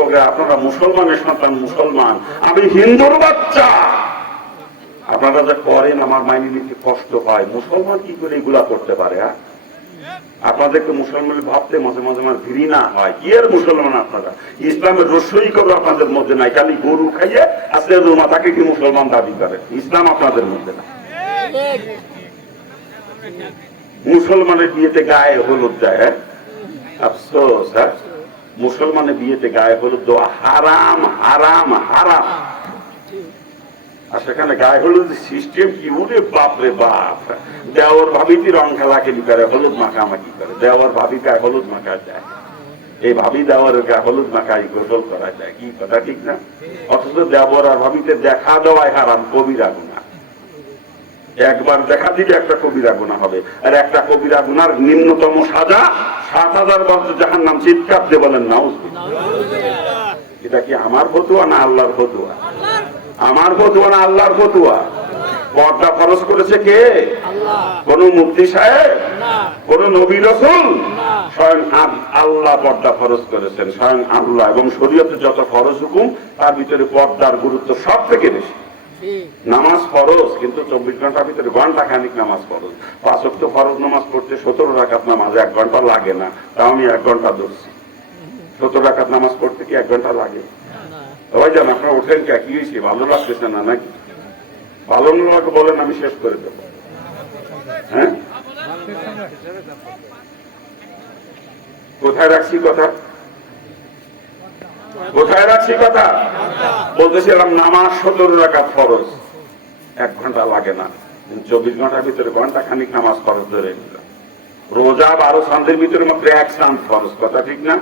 হবে আপনারা মুসলমানের সন্তান মুসলমান। আমি হিন্দুর বাচ্চা। আপনারা যা করেন, আমার মাইনে নিতে কষ্ট হয়। মুসলমান কি করে এগুলা করতে পারে হ্যাঁ? আপনাদেরকে মুসলমান ভাবতে মাঝে মাঝে আমার ঘৃণা হয়। কি এর মুসলমান আপনারা? ইসলামের রসই করো আপনাদের মধ্যে নাই। খালি গরু খাইয়ে আসলে মাতাকে কি মুসলমান দাবি করে? ইসলাম আপনাদের মধ্যে না মুসলমানের বিয়েতে গায়ে হলুদ দেয় হ্যাঁ? আফসোস হ্যাঁ? মুসলমানের বিয়েতে গায়ে হলুদ দেওয়া হারাম হারাম হারাম। আর সেখানে গায়ে হলুদ সিস্টেম কি? উঠে বাপ রে বাপ। দেওয়ার ভাবিটি রং খেলা খেলি করে হলুদ মাখামাখি করে? দেওয়ার ভাবি গায়ে হলুদ মাখা যায়। এই ভাবি দেওয়ার গায়ে হলুদ মাখাই গোসল করা যায়। কি কথা ঠিক না? অথচ দেওয়ার আর ভাবিতে দেখা দেওয়ায় হারাম কবিরা গুণা একবার দেখা দিলে একটা কবিরা গুণা হবে। আর একটা কবিরা গুনার নিম্নতম সাজা সাত হাজার বছর যাহার নাম চিৎকার দিয়ে বলেন, নাউজ এটা কি আমার ফতুয়া না আল্লাহর ফতুয়া? আমার ফতুয়া না আল্লাহর ফতুয়া? পর্দা খরচ করেছে কে? কোন মুফতি সাহেব? কোন নবী রসুল? স্বয়ং আল্লাহ পর্দা খরচ করেছেন, স্বয়ং আল্লাহ। এবং শরীয়তে যত খরচ হুকুম, তার ভিতরে পর্দার গুরুত্ব সব থেকে বেশি। নামাজ ফরজ কিন্তু চব্বিশ ঘণ্টার ভিতরে ঘণ্টা খানিক নামাজ ফরজ। পাঁচ অক্ট ফরজ নামাজ পড়তে সতেরো রাখাত নামাজ এক ঘণ্টা লাগে না তাও আমি এক ঘণ্টা ধরছি। সতেরো রাখাত নামাজ পড়তে কি এক ঘণ্টা লাগে? সবাই জান আপনারা ওঠেন কে কি হয়েছে? ভালো লাগতেছে না নাকি? ভালো লাগে বলেন আমি শেষ করে দেবো। হ্যাঁ? কোথায় রাখছি কথা? কোথায় রাখছি কথা? বলতেছিলাম, নামাজ সতেরো ফরজ। এক ঘণ্টা লাগে না। চব্বিশ ঘণ্টার ভিতরে ঘণ্টা খানিক নামাজ ফরজ ধরে রোজা বারো সান্দের ভিতরে মাত্র এক সান্দ ফরজ, কথা ঠিক না?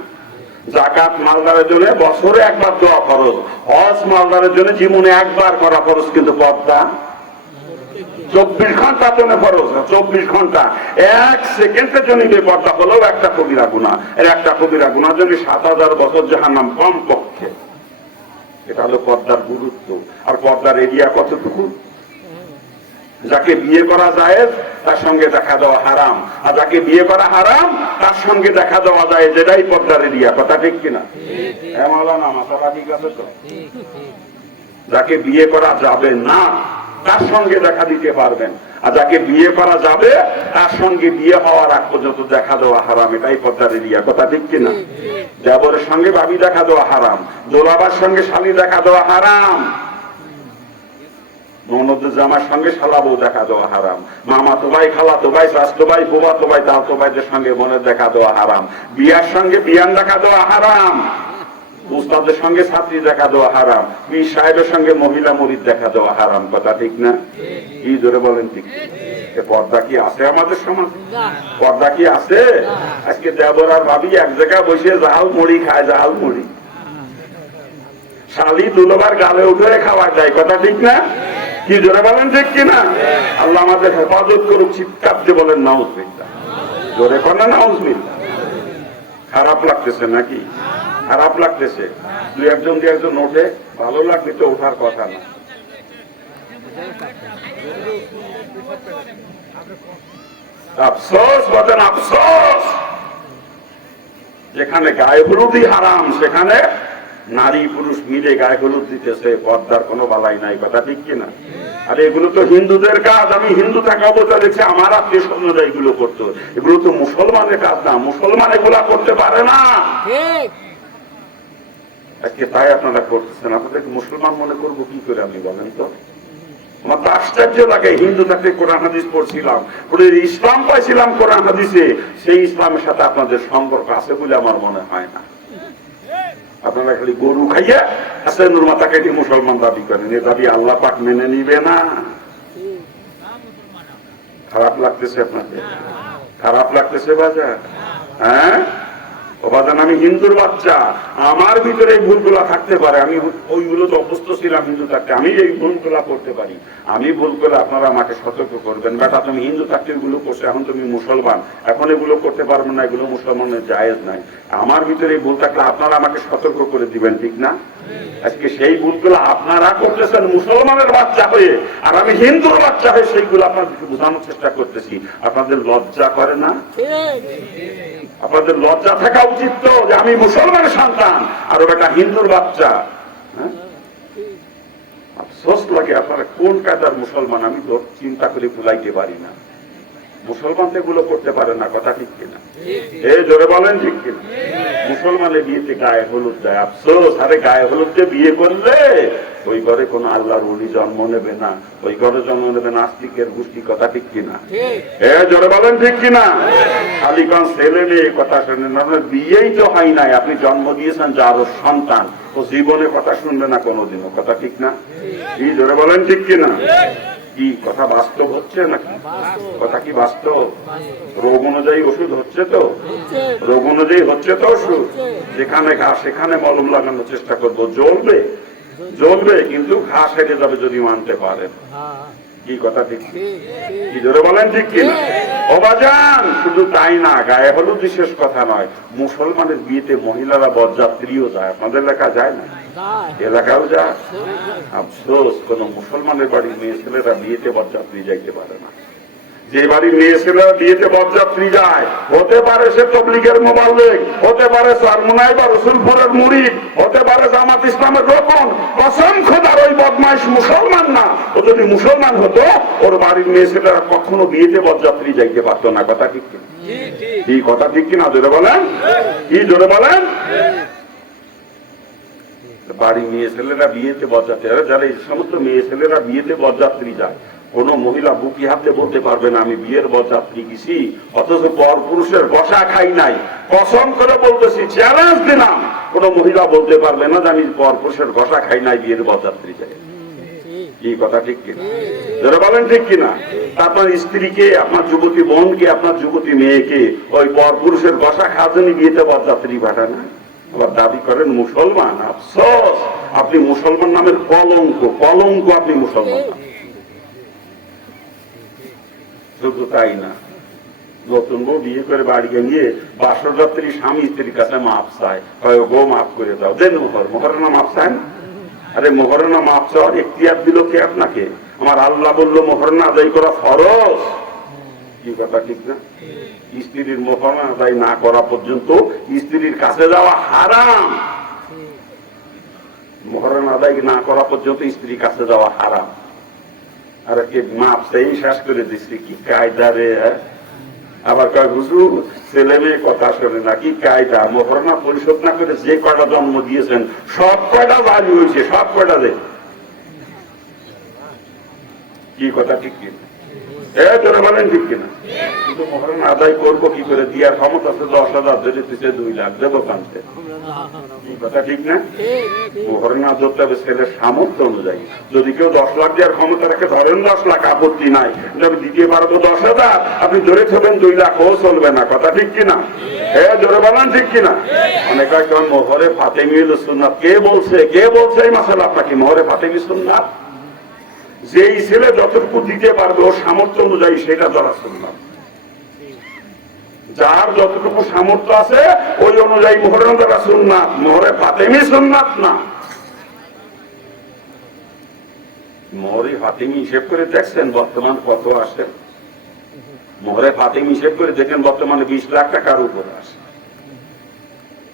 জাকাত মালদারের জন্য বছরে একবার দেওয়া ফরজ, হজ মালদারের জন্য জীবনে একবার করা ফরজ, কিন্তু পদ্মা চব্বিশ ঘণ্টা জন্য ফরজ না চব্বিশ ঘণ্টা। এক সেকেন্ডের জন্য বেপর্দা হলেও একটা কবিরা গুণা এর একটা কবিরা গুণার জন্য সাত হাজার বছর যাহার নাম কম পক্ষে এটা হলো পর্দার গুরুত্ব। আর পর্দার এরিয়া কতটুকু? যাকে বিয়ে করা যায় তার সঙ্গে দেখা দেওয়া হারাম। আর যাকে বিয়ে করা হারাম তার সঙ্গে দেখা দেওয়া যায় যেটাই পর্দার এরিয়া কথা ঠিক কিনা? হ্যাঁ মাওলানা ঠিক আছে তো যাকে বিয়ে করা যাবে না তার সঙ্গে দেখা দিতে পারবেন। আর যাকে বিয়ে করা যাবে, তার সঙ্গে বিয়ে হওয়ার আগ পর্যন্ত দেখা দেওয়া হারাম। এটাই পদ্মার এরিয়া। কথা ঠিক কিনা দেবরের সঙ্গে ভাবি দেখা দেওয়া হারাম। দোলাবার সঙ্গে শালি দেখা দেওয়া হারাম। জামার সঙ্গে শালাবো দেখা দেওয়া হারাম। মামা তো ভাই, খালা তো ভাই স্বাস্থ্য ভাই বোবা তো ভাই, তাল তো ভাইদের সঙ্গে বোনের দেখা দেওয়া হারাম। বিয়ার সঙ্গে বিয়ান দেখা দেওয়া হারাম। উস্তাদের সঙ্গে ছাত্রী দেখা দেওয়া হারাম। পীর সাহেবের সঙ্গে মহিলা মরিদ দেখা দেওয়া হারাম। কথা ঠিক না? কি জোরে বলেন ঠিক? পর্দা কি আছে আমাদের সমাজ? পর্দা কি আছে? আজকে দেবর আর ভাবি এক জায়গায় বসে জাল মুড়ি খায় জাল মুড়ি। শালি দুলোবার গালে উঠে খাওয়া যায়। কথা ঠিক না? কি জোরে বলেন ঠিক কিনা? আল্লাহ আমাদের হেফাজত করুক চিৎকার দিয়ে বলেন নাউজ বিদ্যা জোরে করেন নাউজ বিদ্যা খারাপ লাগতেছে নাকি? খারাপ লাগতেছে। দুই একজন দুই একজন ওঠে, ভালো লাগলে তো ওঠার কথা না। আফসোস বলেন আফসোস। যেখানে গায়ে হলুদই হারাম, সেখানে নারী পুরুষ মিলে গায়ে হলুদ দিতেছে, পর্দার কোনো বালাই নাই, কথা ঠিক কিনা? আর এগুলো তো হিন্দুদের কাজ, আমি হিন্দু থাকা অবস্থা দেখছি, আমার আত্মীয় স্বজনরা এগুলো করতো। এগুলো তো মুসলমানের কাজ না, মুসলমান এগুলা করতে পারে না। আজকে তাই আপনারা করতেছেন। আপনাদেরকে মুসলমান মনে করব কি করে আপনি বলেন তো? আশ্চর্য লাগে, হিন্দু কোরআন হাদিস পড়ছিলাম ইসলাম পাইছিলাম কোরআন হাদিসে, সেই ইসলামের সাথে আপনাদের সম্পর্ক আছে বলে আমার মনে হয় না। আপনারা খালি গরু খাইয়া আসেন মাতাকে এটি মুসলমান দাবি করেন, এ দাবি আল্লাহ পাক মেনে নিবে না। খারাপ লাগতেছে আপনাদের? খারাপ লাগতেছে বাজার? হ্যাঁ? ও বাজান আমি হিন্দুর বাচ্চা। আমার ভিতরে ভুলগুলা থাকতে পারে। আমি ওইগুলো তো অভ্যস্ত ছিলাম হিন্দু থাকতে। আমি এই ভুলগুলা করতে পারি। আমি ভুল করে আপনারা আমাকে সতর্ক করবেন। বেটা তুমি হিন্দু থাকতে এগুলো করছ, এখন তুমি মুসলমান। এখন এগুলো করতে পারবে না, এগুলো মুসলমানের জায়েজ নাই। আমার ভিতরে এই ভুল থাকলে আপনারা আমাকে সতর্ক করে দিবেন, ঠিক না? আজকে সেই ভুলগুলো আপনারা করতেছেন মুসলমানের বাচ্চা হয়ে। আর আমি হিন্দুর বাচ্চা হয়ে সেইগুলো আপনাদেরকে বোঝানোর চেষ্টা করতেছি। আপনাদের লজ্জা করে না? আপনাদের লজ্জা থাকা উচিত যে আমি মুসলমানের সন্তান আর ও একটা হিন্দুর বাচ্চা। হ্যাঁ? আফসোস লাগে আপনারা কোন কায়দার মুসলমান আমি তো চিন্তা করে ভুলাইতে পারি না। মুসলমান এগুলো করতে পারে না কথা ঠিক কিনা? এ জোরে বলেন ঠিক কিনা? মুসলমানের বিয়েতে গায়ে হলুদ দেয় আফসোস। আরে গায়ে হলুদ দিয়ে বিয়ে করলে? ওই ঘরে কোনো আল্লাহর উনি জন্ম নেবে না ওই ঘরে জন্ম নেবে নাস্তিকের গোষ্ঠী কথা ঠিক কিনা? এ জোরে বলেন ঠিক কিনা? খালিগঞ্জ ছেলে মেয়ে কথা শোনেন না, আপনার বিয়েই তো হয় নাই। আপনি জন্ম দিয়েছেন যার সন্তান। ও জীবনে কথা শুনবে না কোনোদিনও। কথা ঠিক না? কি জোরে বলেন ঠিক কিনা? কি, কথা বাস্তব হচ্ছে নাকি? কথা কি বাস্তব? রোগ অনুযায়ী ওষুধ হচ্ছে তো? রোগ অনুযায়ী হচ্ছে তো ওষুধ? যেখানে ঘা, সেখানে মলম লাগানোর চেষ্টা করব। জ্বলবে? জ্বলবে, কিন্তু ঘা সেরে যাবে যদি মানতে পারেন। কি, কথা ঠিক? কি, জোরে বলেন ঠিক কিনা? অবাজান শুধু তাই না গায়ে হলুদ বিশেষ কথা নয় মুসলমানের বিয়েতে মহিলারা বরযাত্রীও যায় আপনাদের এলাকা যায় না? এলাকাও যায়? আফসোস কোন মুসলমানের বাড়ির মেয়ে ছেলেরা বিয়েতে বরযাত্রী যাইতে পারে না। যে বাড়ির মেয়ে ছেলেরা বিয়েতে বরযাত্রী যায়। হতে পারে সে তবলিগের মোবাল্লেক, হতে পারে সারমুনাই বা রসুলপুরের মুরিদ, হতে পারে জামাত ইসলামের রকম কসম খোদার ওই বদমাইশ মুসলমান না। ও যদি মুসলমান হতো, ওর বাড়ির মেয়ে ছেলেরা কখনো বিয়েতে বরযাত্রী যাইতে পারতো না। কথা ঠিক কিনা? কি কথা ঠিক কিনা? জোরে বলেন। কি জোরে বলেন? বাড়ি মেয়ে ছেলেরা বিয়েতে বরযাত্রী যারা এই সমস্ত মেয়ে ছেলেরা বিয়েতে বরযাত্রী যায় কোন মহিলা বুকি হাতে বলতে পারবে না, আমি বিয়ের বরযাত্রী গেছি, অথচ পর পুরুষের বসা খাই নাই। কসম করে বলতেছি চ্যালেঞ্জ দিলাম। কোন মহিলা বলতে পারবে না যে আমি পর পুরুষের বসা খাই নাই বিয়ের বরযাত্রী যাই। আপনি মুসলমান নামের কলঙ্ক কলঙ্ক আপনি মুসলমান না। শুধু তাই না, নতুন বউ বিয়ে করে বাড়িতে নিয়ে বাসর রাত্রি স্বামী স্ত্রীর কাছে মাপ চায়। হয় গো মাফ করে দাও। দেন মোহর। মোহরের না মাপ চায় না? আরে মোহরনা মাপ চাওয়ার এখতিয়ার দিল কে আপনাকে? আমার আল্লাহ বলল মোহরনা আদায় করা ফরজ। কি ব্যাপার, ঠিক না? স্ত্রীর মোহরনা আদায় না করা পর্যন্ত স্ত্রীর কাছে যাওয়া হারাম। মোহরনা আদায় না করা পর্যন্ত স্ত্রীর কাছে যাওয়া হারাম। আর কি মাপ সেই শেষ করে দিচ্ছি কি কায়দা রে হ্যাঁ? আবার কয়, হুজুর, ছেলে মেয়ে কথা শোনে না, কি কায়দা? মহরণা পরিশোধ না করে যে কয়টা জন্ম দিয়েছেন, সব কয়টা বাজি হয়েছে, সব কয়টা দেখ কি কথা, ঠিক কিনা এ যদি কেউ দশ লাখ দেওয়ার ক্ষমতা রাখে, ধরেন দশ লাখ, আপত্তি নাই। কিন্তু আমি দিতে পারব দশ হাজার। আপনি ধরে থাকবেন দুই লাখ, ও চলবে না। কথা ঠিক কিনা হ্যাঁ জোরে বলেন ঠিক কিনা অনেক মোহরে ফাতেমি সুন্নাত কে বলছে? কে বলছে এই মাসাল আপনাকে? মোহরে ফাতেমি সুন্নাত যেই ছেলে যতটুকু দিতে পারবে, ওর সামর্থ্য অনুযায়ী সেটা ধরা শুনলাম যার যতটুকু সামর্থ্য আছে, ওই অনুযায়ী মোহরের দ্বারা সুন্নাত। মোহরে ফাতেমি সুন্নাত না। মোহরে ফাতেমি হিসেব করে দেখছেন, বর্তমান কত আসে? মোহরে ফাতেমি হিসেব করে দেখেন, বর্তমানে বিশ লাখ টাকার উপরে আসে।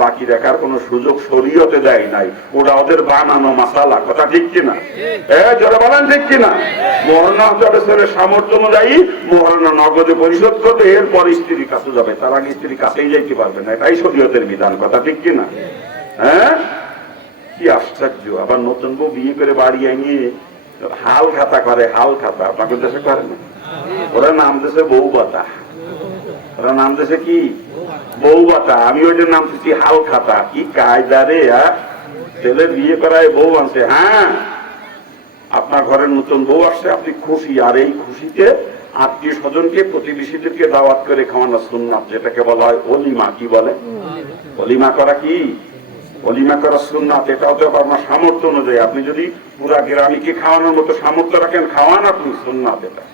বাকি। সুযোগ শরীয়তে দেয় নাই। ওরা ওদের বানানো মাসালা কথা ঠিক কিনা? যারা বলেন ঠিক কিনা? সামর্থ্য অনুযায়ী নগদে পরিশোধ করবে এরপর স্ত্রীর কাছে যাবে। তার আগে স্ত্রীর কাছেই যাইতে পারবে না। এটাই শরীয়তের বিধান, কথা ঠিক কিনা? হ্যাঁ? কি আশ্চর্য, আবার নতুন বউ বিয়ে করে বাড়ি আনিয়ে খাতা করে, হাল খাতা। আপনাদের দেশে করে না? ওরা নাম দেশে বউ বাতা ওরা নাম দেশে কি? বউ বাতা আমি ওইটার নাম দিচ্ছি হাল খাতা। কি কায়দা রে? ছেলে বিয়ে করায় বউ আনছে হ্যাঁ? আপনার ঘরের নতুন বউ আসছে, আপনি খুশি। আর এই খুশিতে আত্মীয় স্বজনকে, প্রতিবেশীদেরকে দাওয়াত করে খাওয়ানো সুন্নাত, যেটাকে বলা হয় অলিমা। কি বলে? অলিমা করা কি? অলিমা করা সুন্নাত এটাও তো আপনার সামর্থ্য অনুযায়ী। আপনি যদি পুরা গ্রামীকে খাওয়ানোর মতো সামর্থ্য রাখেন, খাওয়ান আপনি সুন্নাত এটা।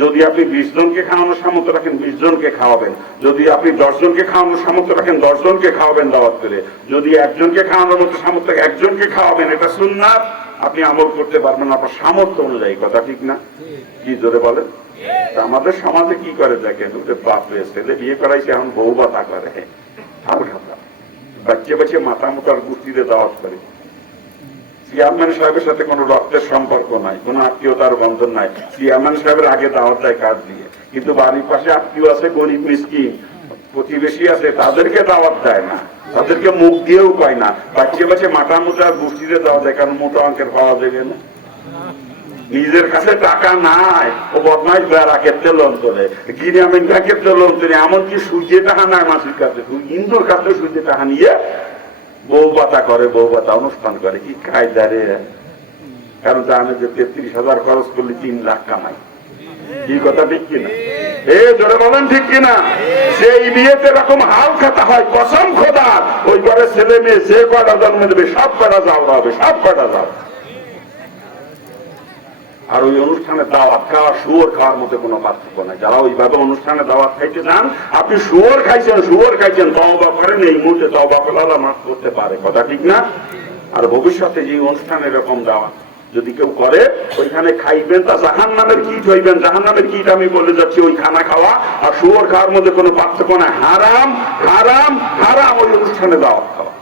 যদি আপনি বিশ জনকে খাওয়ানোর সামর্থ্য রাখেন, বিশ জনকে খাওয়াবেন। যদি আপনি দশ জনকে খাওয়ানোর সামর্থ্য রাখেন, দশ জনকে খাওয়াবেন দাওয়াত করে। যদি একজনকে খাওয়ানোর মতো সামর্থ্য একজনকে খাওয়াবেন, এটা সুন্নাত। আপনি আমল করতে পারবেন আপনার সামর্থ্য অনুযায়ী। কথা ঠিক না? কি জোরে বলেন? আমাদের সমাজে কি করে দেখেন? বাপ ছেলে বিয়ে করাইছে, এখন বউ বাতা করে। খাতা বাচ্চা বাচ্চা মাথা মোটার গুস্তিতে দাওয়াত করে। চেয়ারম্যান সাহেবের সাথে কোনো রক্তের সম্পর্ক নাই, কোনো আত্মীয়তার বন্ধন নাই। চেয়ারম্যান সাহেবের আগে দাওয়াত দেয় কাজ দিয়ে। কিন্তু বাড়ির পাশে আত্মীয় আছে, গরিব, মিসকিন, প্রতিবেশী আছে, তাদেরকে দাওয়াত দেয় না। তাদেরকে মুখ দিয়েও পায় না। বাচ্চা বাচ্চা মাথা মোটা গোষ্ঠীতে দেওয়া যায় কারণ মোটা অঙ্কের পাওয়া যাবে না। নিজের কাছে টাকা নাই। ও বদমাইশ বেড়া ক্ষেত্রে লোন তোলে গিরামিন ক্ষেত্রে লোন তোলে এমনকি সূর্যে টাকা নাই মাসির কাছে। ইন্দুর কাছে সূর্যে টাকা নিয়ে বউ বাতা করে, বউ বাতা অনুষ্ঠান করে। কি খায় দাঁড়ে কারণ জানে যে তেত্রিশ হাজার খরচ করলে তিন লাখ কামাই। কি কথা ঠিক কিনা? এ, জোরে বলেন ঠিক কিনা? সেই বিয়েতে এরকম হাল খাতা হয়, কসম খোদা ওই ঘরে ছেলে মেয়ে যে কটা জন্ম দেবে, সব কটা যাওয়া হবে, সব কটা যাও আর ওই অনুষ্ঠানে দাওয়াত খাওয়া শুয়োর খাওয়ার মধ্যে কোনো পার্থক্য নাই। যারা ওইভাবে অনুষ্ঠানে দাওয়াত খাইতে চান আপনি শুয়োর খাইছেন শুয়োর খাইছেন তবা করেন এই মুহূর্তে তবা করলে মাফ করতে পারে। কথা ঠিক না? আর ভবিষ্যতে যে অনুষ্ঠানে এরকম দাওয়াত যদি কেউ করে ওইখানে খাইবেন তা জাহান নামের কিট হইবেন। জাহান নামের কিট আমি বলে যাচ্ছি ওই খানা খাওয়া আর শুয়োর খাওয়ার মধ্যে কোনো পার্থক্য নাই। হারাম হারাম হারাম ওই অনুষ্ঠানে দাওয়াত খাওয়া।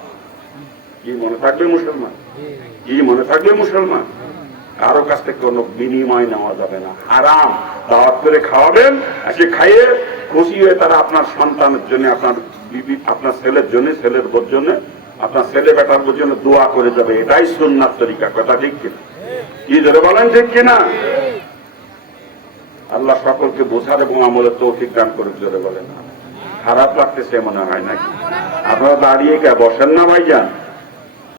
কি মনে থাকবে মুসলমান? কি মনে থাকবে মুসলমান? কারও কাছ থেকে কোনো বিনিময় নেওয়া যাবে না। আরাম দাওয়াত করে খাওয়াবেন সে খাইয়ে খুশি হয়ে তারা আপনার সন্তানের জন্য, আপনার বিবি, আপনার ছেলের জন্য, ছেলের বোর জন্য, আপনার ছেলে বেটার জন্য দোয়া করে যাবে। এটাই সুন্নাত তরিকা। কথা ঠিক কিনা? কি ধরে বলেন ঠিক কিনা? আল্লাহ সকলকে বোঝার এবং আমলের তৌফিক দান করে জোরে বলেন। খারাপ লাগতেছে মনে হয় নাকি? আপনারা দাঁড়িয়ে কে বসেন না ভাইজান।